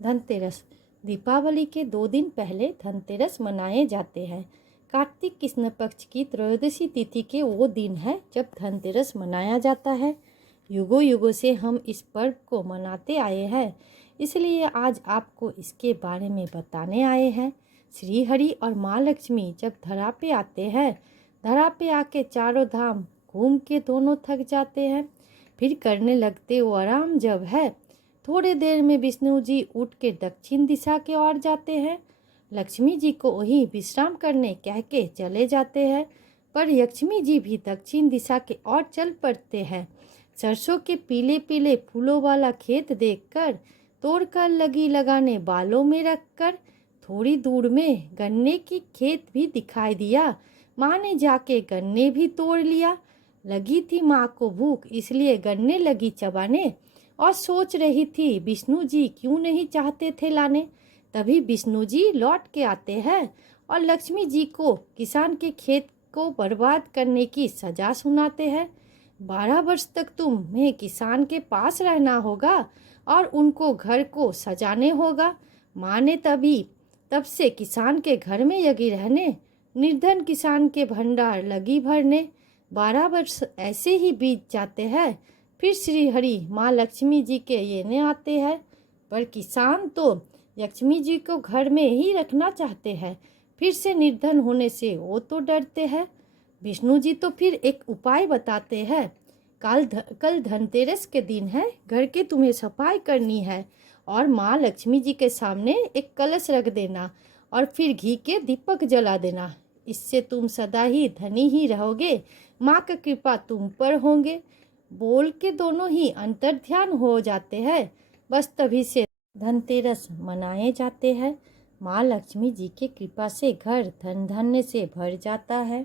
धनतेरस। दीपावली के 2 दिन पहले धनतेरस मनाए जाते हैं। कार्तिक कृष्ण पक्ष की त्रयोदशी तिथि के वो दिन है जब धनतेरस मनाया जाता है। युगों युगों से हम इस पर्व को मनाते आए हैं, इसलिए आज आपको इसके बारे में बताने आए हैं। श्री हरि और माँ लक्ष्मी जब धरा पे आते हैं, धरा पे आके चारों धाम घूम के दोनों थक जाते हैं, फिर करने लगते वो आराम जब है। थोड़े देर में विष्णु जी उठ के दक्षिण दिशा की ओर जाते हैं। लक्ष्मी जी को वहीं विश्राम करने कह के चले जाते हैं, पर लक्ष्मी जी भी दक्षिण दिशा की ओर चल पड़ते हैं। सरसों के पीले पीले फूलों वाला खेत देखकर तोड़कर लगी लगाने बालों में रखकर थोड़ी दूर में गन्ने की खेत भी दिखाई दिया। माँ ने जाके गन्ने भी तोड़ लिया। लगी थी माँ को भूख, इसलिए गन्ने लगी चबाने और सोच रही थी विष्णु जी क्यों नहीं चाहते थे लाने। तभी विष्णु जी लौट के आते हैं और लक्ष्मी जी को किसान के खेत को बर्बाद करने की सजा सुनाते हैं। 12 वर्ष तक तुम्हें किसान के पास रहना होगा और उनको घर को सजाने होगा। माँ ने तब से किसान के घर में लगी रहने, निर्धन किसान के भंडार लगी भरने। 12 वर्ष ऐसे ही बीत जाते हैं। फिर श्री हरि माँ लक्ष्मी जी के येने आते हैं, पर किसान तो लक्ष्मी जी को घर में ही रखना चाहते हैं। फिर से निर्धन होने से वो तो डरते हैं। विष्णु जी तो फिर एक उपाय बताते हैं। कल धनतेरस के दिन है, घर के तुम्हें सफाई करनी है और माँ लक्ष्मी जी के सामने एक कलश रख देना और फिर घी के दीपक जला देना। इससे तुम सदा ही धनी ही रहोगे, माँ की कृपा तुम पर होंगे। बोल के दोनों ही अंतर्ध्यान हो जाते हैं। बस तभी से धनतेरस मनाए जाते हैं। माँ लक्ष्मी जी की कृपा से घर धन धान्य से भर जाता है।